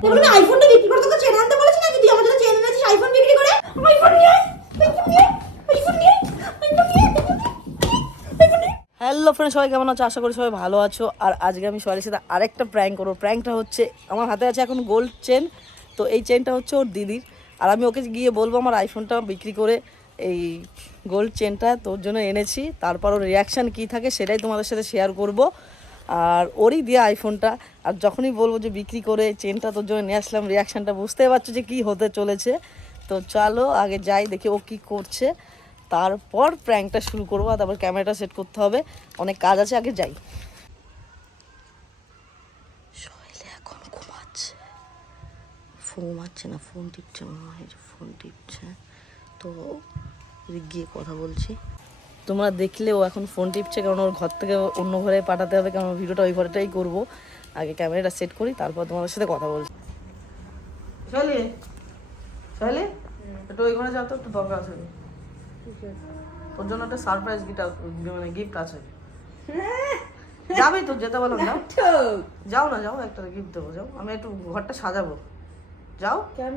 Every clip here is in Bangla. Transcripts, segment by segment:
তাহলে আমি আইফোনটা বিক্রি করতে তো চেন আনতে বলেছি নাকি? তুই আমার জন্য চেন এনেছিস আইফোন বিক্রি করে? আইফোন নিয়ে আয়, আইফোন নিয়ে আয়, আইফোন নিয়ে আয়, আইফোন নিয়ে আয়। হ্যালো ফ্রেন্ড, সবাই কেমন আছো? আশা করি সবাই ভালো আছো। আর আজকে আমি সবাই সাথে আরেকটা প্র্যাঙ্ক করবো। প্র্যাঙ্কটা হচ্ছে, আমার হাতে আছে এখন গোল্ড চেন, তো এই চেনটা হচ্ছে ওর দিদির। আর আমি ওকে গিয়ে বলবো আমার আইফোনটা বিক্রি করে এই গোল্ড চেনটা তোর জন্য এনেছি। তারপর ওর রিয়াকশান কী থাকে সেটাই তোমাদের সাথে শেয়ার করব। আর ওরই দিয়ে আইফোনটা, আর যখনই বলবো যে বিক্রি করে চেনটা তোর জন্য নিয়ে আসলাম, রিয়াকশানটা বুঝতেই পারছো যে কী হতে চলেছে। তো চলো আগে যাই, দেখি ও কী করছে, তারপর প্র্যাঙ্কটা শুরু করবো। আর তারপর ক্যামেরাটা সেট করতে হবে, অনেক কাজ আছে, আগে যাই। শৈলে এখন ঘুমাচ্ছে, ঘুমাচ্ছে না, ফোন টিপছে, মনে হয় ফোন টিপছে। তো গিয়ে কথা বলছি। তোমরা দেখলে ও এখন ফোন টিপছে, কারণ ওর ঘর থেকে অন্য ঘরে পাঠাতে হবে, কারণ ভিডিওটা ওই ঘরেটাই করবো। আগে ক্যামেরাটা সেট করি, তারপর তোমাদের সাথে কথা বলছি। শৈলে, শৈলে একটু ওই ঘরে যাও তো, একটু দরকার আছে। তোর জন্য একটা সারপ্রাইজ মানে গিফট আছে। যাবে তো, যেতে বললাম না, যাও না, যাও, একটা গিফট দেবো, যাও। আমি একটু ঘরটা সাজাবো, যাও। কেন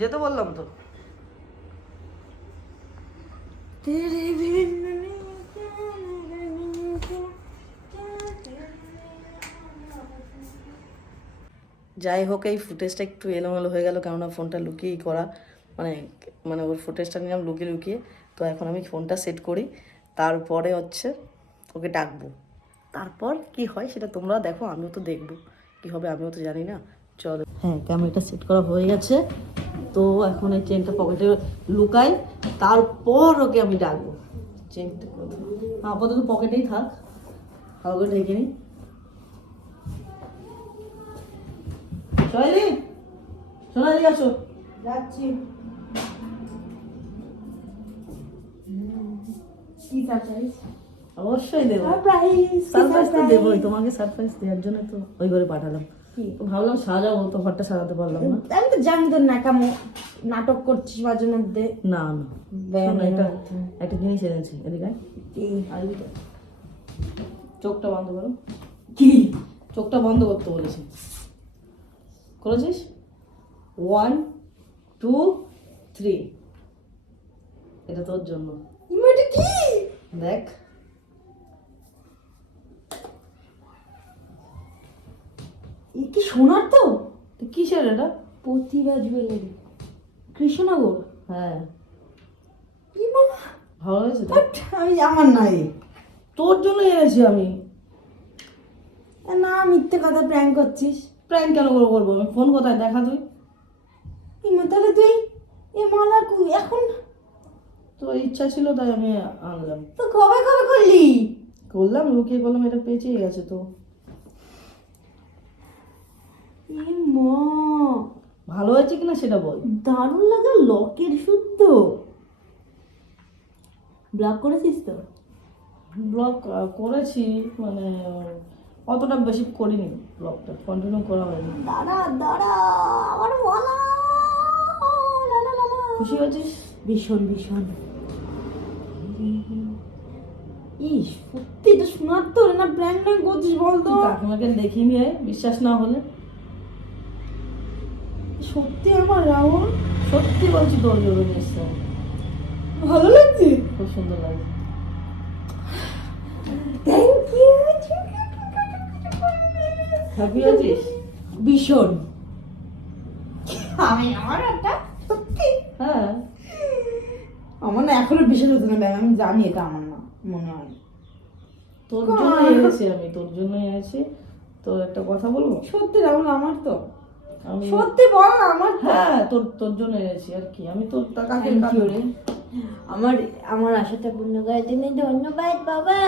যেতে বললাম তো? যাই হোক, এই ফুটেজটা একটু এলোমেলো হয়ে গেল, কেননা ফোনটা লুকিয়েই করা, মানে মানে ওর ফুটেজটা নিলাম লুকিয়ে লুকিয়ে। তো এখন আমি ফোনটা সেট করি, তারপরে হচ্ছে ওকে ডাকবো। তারপর কি হয় সেটা তোমরা দেখো, আমিও তো দেখবো কি হবে, আমিও তো জানি না। চলো, হ্যাঁ ক্যামেরাটা সেট করা হয়ে গেছে। তো এখন এই চেনটা পকেটে লুকাই, তারপর ওকে আমি ডাকবো। চেনটা আপাতত পকেটেই থাক, ভালো করে ঢেকে নিই। শৈলী, শোনা দিয়ে আসো। যাচ্ছি। কি সারপ্রাইজ? অবশ্যই দেবো, সারপ্রাইজ তো দেবোই তোমাকে। সারপ্রাইজ দেওয়ার জন্য তো ওই ঘরে পাঠালাম। তো ভাবলাম সাজাবো, তো ঘরটা সাজাতে পারলাম না। আমি তো জানি তোর নাকামো নাটক করছিস মাঝে মধ্যে। না না, একটা জিনিস এনেছি, এদিকে চোখটা বন্ধ করো। কি? চোখটা বন্ধ করতে বলেছি, করেছিস? 1 2 3, এটা তোর জন্য। ইমোজি কি? দেখ, এ কি সোনার তো? কিসের এটা? প্রতিভা জুয়েলারি, কৃষ্ণনগর। হ্যাঁ, ইমা ভালো হয়েছে তো? আমি আমার নাই, তোর জন্য এনেছি আমি। না মিথ্যে কথা, প্র্যাঙ্ক করছিস। প্র্যাঙ্ক কেন করে করবো আমি? ফোন কোথায় দেখা তুই? ইমা তাহলে তুই এ মালা এখন তোর ইচ্ছা ছিল তাই আমি আনলাম। তো কবে কবে করলি? করলাম, লুকিয়ে করলাম, এটা পেঁচিয়ে গেছে তো। এ মা, ভালো হয়েছে কিনা সেটা বল। দারুণ লাগা, লকের শুদ্ধ। ব্লক করেছিস তো? ব্লগ করেছি, মানে অতটা বেশি করিনি, ব্লগটা কন্টিনিউ করা হয়নি। দাঁড়া দাঁড়া, আমার মালা। খুশি হয়েছিস? ভীষণ ভীষণ। ইস, সত্যি এটা শোনার তো না, প্র্যাঙ্ক প্র্যাঙ্ক করছিস বলতো? কাকিমাকে দেখিয়ে নিয়ে বিশ্বাস না হলে। সত্যি আমার রাহুল, সত্যি বলছি, তোর জন্য নিশ্চয় ভালো লাগছে, খুব সুন্দর লাগে। Thank you. হ্যাপি আছিস? ভীষণ। আমি আমার একটা সত্যি, হ্যাঁ, আমার না এখনো বিশ্বাস হচ্ছে না ম্যাম, আমি জানি এটা আমার না, মনে হয়। তোর জন্য এনেছি আমি, তোর জন্য এনেছি। তোর একটা কথা বলবো? সত্যি রাহুল আমার তো, আমি সত্যি বল না আমার তো। হ্যাঁ, তোর জন্য এনেছি আর কি। আমি তোর টাকাকে আমার আমার আশাটা পূর্ণ করার জন্য ধন্যবাদ বাবা,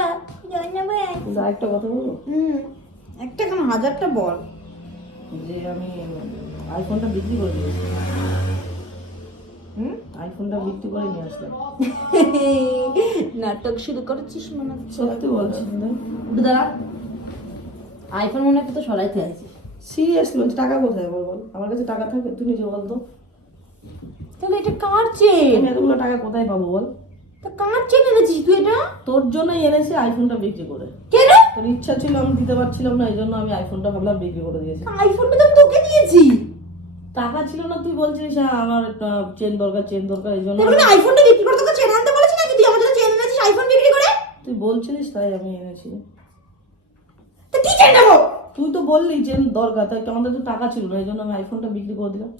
ধন্যবাদ। একটা কথা বলবো? একটা কেন, হাজারটা বল। যে আমি আইফোনটা বিক্রি করে দিয়েছি। আইফোনটা বিক্রি করে নিয়ে আসলাম। নাটক শুরু করেছিস মনে হচ্ছে। সত্যি বলছি দাঁড়া, আইফোন মনে হচ্ছে তো সরাইতে আছিস। সিরিয়াসলি বলছি, টাকা কোথায় বল বল, আমার কাছে টাকা থাকে? তুই নিজে বল তো। তাহলে এটা কার চেন? আমি এতগুলো টাকা কোথায় পাবো বল? তা কার চেন এনেছিস তুই এটা? তোর জন্যই এনেছি আইফোনটা বিক্রি করে। কেন? তোর ইচ্ছা ছিল, আমি দিতে পারছিলাম না, এই জন্য আমি আইফোনটা ভাবলাম বিক্রি করে দিয়েছি। আইফোনটা তো তোকে দিয়েছি। টাকা ছিল না, তুই বলছিস হ্যাঁ আমার একটা চেন দরকার এই জন্য। তাহলে আমি আইফোনটা বিক্রি করে তোকে চেন আনতে বলেছি নাকি? তুই আমার জন্য চেন এনেছিস আইফোন বিক্রি করে? তুই বলছিলিস তাই আমি এনেছি। তো কি চেন নেবো? তুই তো বললি চেন দরকার, তাই আমাদের তো টাকা ছিল না, এই জন্য আমি আইফোনটা বিক্রি করে দিলাম।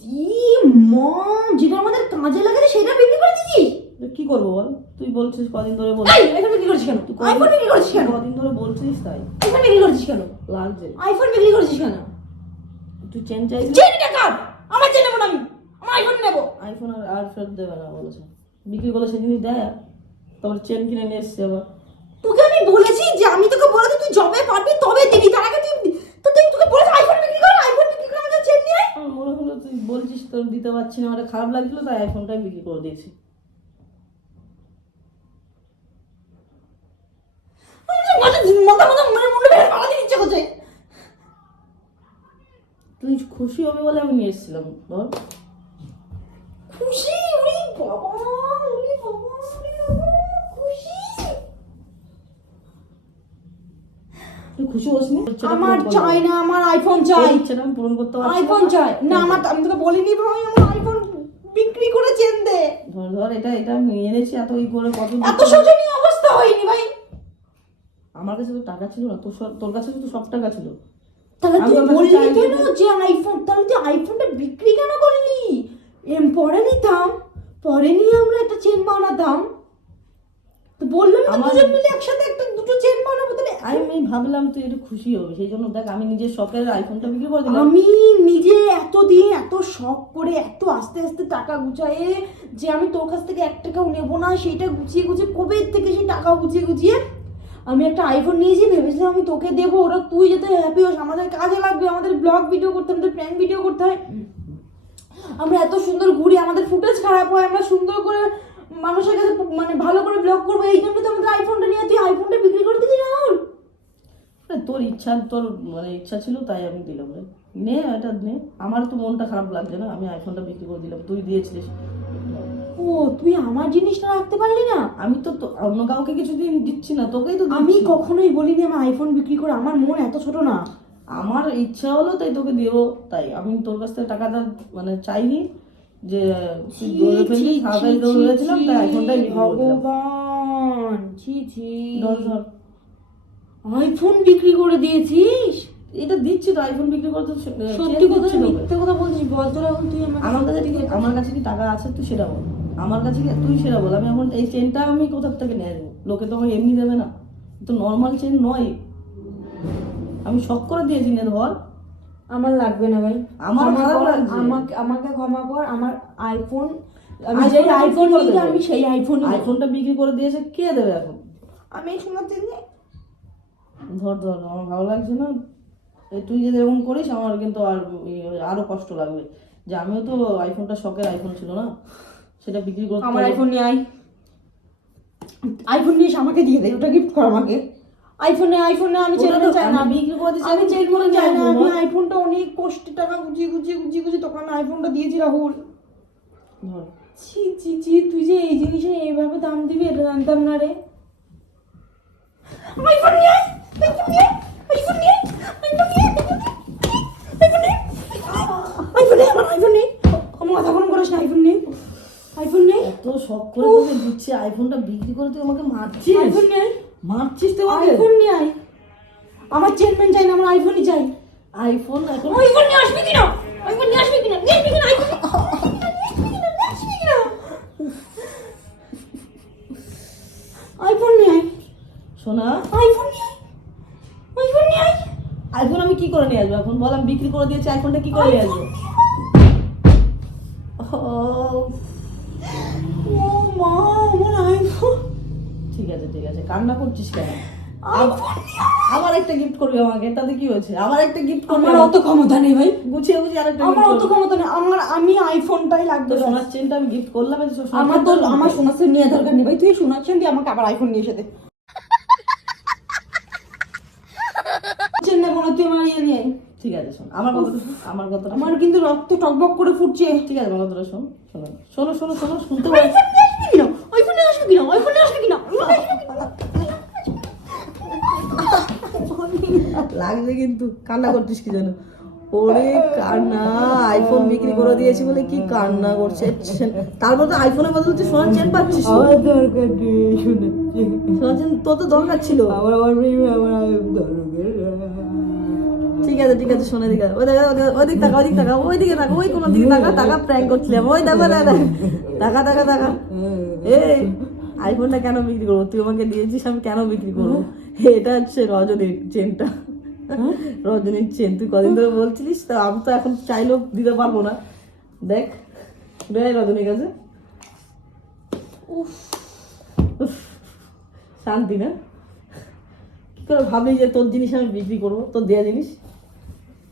যেটা আমাদের কাজে লাগে সেটা বিক্রি করে দিছিস? কি করবো বল, তুই বলছিস কদিন ধরে আইফোন বিক্রি করছিস কেন? আইফোন বিক্রি করছিস কেন? কদিন ধরে বলছিস তাই আইফোন বিক্রি করছিস কেন? লাগছে। আইফোন বিক্রি করছিস কেন? তুই চেন চাইছিস? চেনটা কার? আমার চেন নেবো না, আমি আমার আইফোন নেবো। আইফোন আর ফেরত দেবে না বলেছে, বিক্রি করলে সে জিনিস দেয়, তারপর চেন কিনে নিয়ে এসছে আবার। তোকে আমি বলেছি যে আমি তোকে বলেছি তুই জবে পারবি তবে দিবি, তার আগে তুই তোকে বলেছি আইফোন বিক্রি কর, আইফোন বিক্রি করে আমাদের চেন নিয়ে আয়। আমার মনে হলো তুই বলছিস তোর দিতে পারছি না, আমার খারাপ লাগছিল তাই আইফোনটাই বিক্রি করে দিয়েছি। তুই খুশি হবে বলে আমি নিয়ে এসেছিলাম ধর। খুশি? ওরে বাবা, ওরে বাবা, ওরে বাবা, খুশি? তুই খুশি হসনি? আমার চাই না, আমার আইফোন চাই। ইচ্ছেটা আমি পূরণ করতে পারছি আইফোন চাই না আমার, আমি তোকে বলিনি ভাই আমার আইফোন বিক্রি করে চেন দে। ধর ধর এটা আমি এনেছি এত ই করে কত এত শোচনীয় অবস্থা হয়নি ভাই। আমার কাছে তো টাকা ছিল না, তোর কাছে তো সব টাকা ছিল। তাহলে আমি তুই তোর কাছে বললি চাই কেন না। যে আইফোন, তাহলে তুই আইফোনটা বিক্রি কেন করলি? পরে নিতাম, পরে নিয়ে আমরা একটা চেন বানাতাম। তো বললাম না দুজন মিলে একসাথে একটা দুটো চেন বানাবো। তাহলে আমি ভাবলাম তুই একটু খুশি হবি, সেই জন্য দেখ আমি নিজের শখের আইফোনটা বিক্রি করে দিলাম। আমি নিজে এত দিয়ে এত শখ করে এত আস্তে আস্তে টাকা গুছায়ে যে আমি তোর কাছ থেকে 1 টাকাও নেবো না, সেটা গুছিয়ে গুছিয়ে কবে থেকে সেই টাকা গুছিয়ে গুছিয়ে আমি একটা আইফোন নিয়েছি, ভেবেছিলাম আমি তোকে দেবো, ওরা তুই যাতে হ্যাপি হোস, আমাদের কাজে লাগবে, আমাদের ব্লগ ভিডিও করতে, আমাদের প্র্যাঙ্ক ভিডিও করতে হয়, আমরা এত সুন্দর ঘুরি, আমাদের ফুটেজ খারাপ হয়, আমরা সুন্দর করে মানুষের কাছে মানে ভালো করে ব্লগ করবো, এই জন্য তো আমাদের আইফোনটা নিয়ে তুই আইফোনটা বিক্রি করে দিলি রাহুল। তোর ইচ্ছা, তোর মানে ইচ্ছা ছিল তাই আমি দিলাম রে, নে এটা নে, আমার তো মনটা খারাপ লাগছে না, আমি আইফোনটা বিক্রি করে দিলাম, তুই দিয়েছিলিস। ও তুই আমার জিনিসটা রাখতে পারলি না? আমি তো অন্য কাউকে কিছু দিচ্ছি না, তোকেই তো আমি দিচ্ছি। কখনোই বলিনি আমার আইফোন বিক্রি করে, আমার মন এত ছোট না। আমার ইচ্ছা হলো তাই তোকে দেবো, তাই আমি তোর কাছ থেকে টাকাটা মানে চাইনি যে তুই দৌড়ে ফেললি, তাড়াতাড়ি দৌড়ে ফেলেছিলাম তাই আইফোনটাই বিক্রি করে দিলাম। ভগবান, ছি ছি, ধর ধর, আইফোন বিক্রি করে দিয়েছিস? এটা দিচ্ছি তো, আইফোন বিক্রি করতে সত্যি কথা, মিথ্যে কথা বলছিস? বল তো রাহুল, তুই আমার কাছে কি টাকা আছে তুই সেটা বল, আমার কাছে কি তুই সেটা বল। আমি এখন এই চেনটা আমি কোথার থেকে নিয়ে আসবো? লোকে তো আমাকে এমনি দেবে না, তো নর্মাল চেন নয়, আমি শখ করে দিয়েছি নে ধর। আমার লাগবে না ভাই, আমার ক্ষমা খারাপ কর, লাগছে। আমাকে ক্ষমা কর। আমার আইফোন, আমি আইফোন যেই আইফোন বিক্রি করে নিই দেবে। আমি সেই আইফোন, আইফোনটা বিক্রি করে দিয়েছে, কে দেবে এখন? আমি শোনাচ্ছি যে ধর ধর, আমার ভালো লাগছে না, তুই যদি এরকম করিস আমার কিন্তু আরো কষ্ট লাগবে, যে আমিও তো আইফোনটা শখের আইফোন ছিল না, সেটা বিক্রি করতে আমার হবে। আইফোন নিয়ে আয়, আইফোন নিয়ে এসে আমাকে দিয়ে দে, ওটা গিফট কর আমাকে। আইফোনে আমি ওটা চেনটা তো চাই না, আমি বিক্রি করে দিচ্ছি, আমি চেন করে চাই না, আমি বল। আইফোনটা অনেক কষ্টে টাকা গুছিয়ে তোকে আমি আইফোনটা দিয়েছি রাহুল। ধর, ছি ছি ছি, তুই যে এই জিনিসে এইভাবে দাম দিবি এটা জানতাম না রে। আইফোন নিয়ে আয়, আইফোন নিয়ে আয়, আইফোন নিয়ে আয়, আইফোন নিয়ে আয়, আইফোন নিয়ে আয়, আইফোন নিয়ে আয়, আমার আইফোন নেই, আমার মাথা গরম করিস না, আইফোন নেই, আইফোন নেই, এত শখ করে তোকে দিচ্ছি, আইফোনটা বিক্রি করে তুই আমাকে মারছিস, আইফোন নিয়ে আয়, মারছিস তুই আমাকে। আইফোন নিয়ে আয়, আমার চেনমেন চাই না, আমার আইফোনই চাই। আইফোন এখন আইফোন নিয়ে আসবি কিনা? আইফোন নিয়ে আসবি কিনা? নিয়ে আসবি কিনা? আইফোন আসবি কিনা? আইফোন নিয়ে আয়, শোনা, আইফোন নিয়ে আয়, আইফোন নিয়ে আয়, আইফোন আমি কি করে নিয়ে আসবো এখন বল? আমি বিক্রি করে দিয়েছি, আইফোনটা কি করে নিয়ে আসবো? ও মা, আমার আইফোন, ঠিক আছে, কান্না করছিস কেন? আইফোন নিয়ে আয়। আবার একটা গিফট করবি আমাকে, তাতে কি হয়েছে? আবার একটা গিফট করবি, আমার অত ক্ষমতা নেই ভাই, গুছিয়ে আরেকটা আমার গিফট অত ক্ষমতা নেই, আমি আইফোনটাই লাগবে। তো সোনার চেনটা আমি গিফট করলাম, আমার সোনার চেন নিয়ে দরকার নেই ভাই, তুই সোনার চেন দিয়ে আমাকে আবার আইফোন নিয়ে এসে দে। চেন নেবো না, তুই আমার ইয়ে নিয়ে আয়। ঠিক আছে, শোন আমার কথাটা, আমার কথাটা আমার কিন্তু রক্ত টকবক করে ফুটছে। ঠিক আছে, আমার কথাটা শোন, শোনো শুনতে পাই। আইফোনে আসবি কিনা? আইফোনে আসবি কিনা? লাগবে কিন্তু, কান্না করছিস কি জানো? ওরে কান্না, আইফোন বিক্রি করে দিয়েছি বলে কি কান্না করছে। তারপর তো আইফোনের বদলে তুই সোনার চেন পাচ্ছিস। আমার দরকার নেই সোনার চেন। সোনার চেন তোর তো দরকার ছিল। আমার প্রেমে আমার দরকার। ঠিক আছে ঠিক আছে, শোনে দিকে ওই দেখা ওইদিক টাকা ওইদিক টাকা ওইদিকে টাকা ওই কোনো দিকে টাকা টাকা প্র্যাঙ্ক করছিলাম। ওই দেখো টাকা টাকা টাকা। এই আইফোনটা কেন বিক্রি করবো? তুই আমাকে দিয়েছিস, আমি কেন বিক্রি করবো? এটা হচ্ছে রজনীর চেনটা, রজনীর চেন। তুই কদিন ধরে বলছিলিস, তো আমি তো এখন চাইলেও দিতে পারবো না। দেখ দেখ রজনীর কাছে। উফ, শান্তি না? কি করে ভাবলি যে তোর জিনিস আমি বিক্রি করবো, তোর দেয়া জিনিস?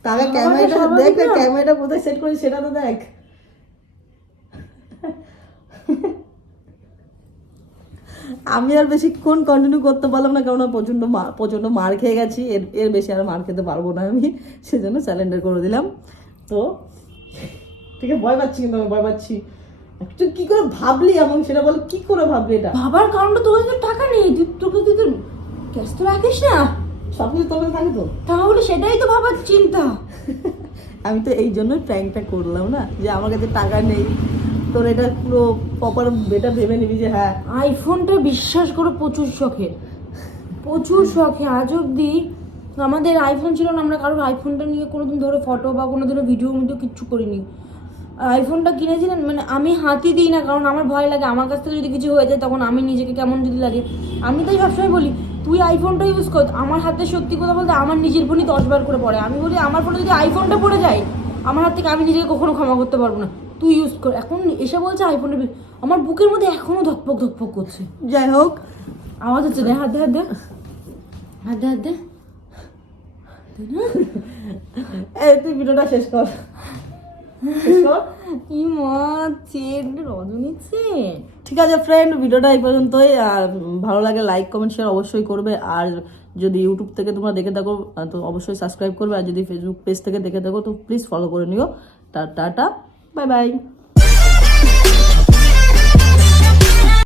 টাকা ক্যামেরাটা দেখ না, ক্যামেরাটা কোথায় সেট করি সেটা তো দেখ। আমি আর বেশিক্ষণ কন্টিনিউ করতে পারলাম না, কারণ প্রচণ্ড মার খেয়ে গেছি। এর বেশি আর মার খেতে পারবো না আমি, সেজন্য স্যালেন্ডার করে দিলাম। তো ঠিক আছে, ভয় পাচ্ছি, কিন্তু আমি ভয় পাচ্ছি। তুই কি করে ভাবলি এমন, সেটা বল, কি করে ভাবলি এটা? বাবার কারণটা তোর কাছে টাকা নেই, তোকে তুই তোর ক্যাশ তো রাখিস না, সব কিছু তোর কাছে থাকে তো। তাহলে সেটাই তো ভাবার চিন্তা। আমি তো এই জন্যই প্র্যাঙ্কটা করলাম না, যে আমার কাছে টাকা নেই। তোর এটা পুরো প্রপার এটা ভেবে নিবি যে হ্যাঁ। আইফোনটা বিশ্বাস করে প্রচুর শখে, প্রচুর শখে। আজ অব্দি আমাদের আইফোন ছিল না, আমরা কারোর আইফোনটা নিয়ে কোনোদিন ধরে ফটো বা কোনোদিনও ভিডিও কিচ্ছু করিনি। আইফোনটা কিনেছিলেন মানে আমি হাতই দিই না, কারণ আমার ভয় লাগে আমার কাছ থেকে যদি কিছু হয়ে যায় তখন আমি নিজেকে কেমন যদি লাগে। আমি তাই সবসময় বলি তুই আইফোনটা ইউজ কর। আমার হাতে সত্যি কথা বলতে আমার নিজের ফোনই 10 বার করে পড়ে। আমি বলি আমার ফোনে যদি আইফোনটা পড়ে যায় আমার হাত থেকে আমি নিজেকে কখনো ক্ষমা করতে পারবো না, তুই ইউজ কর। এখন এসে বলছে আইফোনটা, আমার বুকের মধ্যে এখনো ধকপক ধকপক করছে। যাই হোক, আওয়াজ হচ্ছে, দে হাত দে হাত দে হাত দে হাত দে। এই তুই ভিডিওটা শেষ কর, শেষ কর। কি মা চেন, রজনী চেন। ঠিক আছে ফ্রেন্ড, ভিডিওটা এই পর্যন্তই। আর ভালো লাগে লাইক কমেন্ট শেয়ার অবশ্যই করবে। আর যদি ইউটিউব থেকে তোমরা দেখে থাকো তো অবশ্যই সাবস্ক্রাইব করবে। আর যদি ফেসবুক পেজ থেকে দেখে থাকো তো প্লিজ ফলো করে নিও। Tata, bye bye.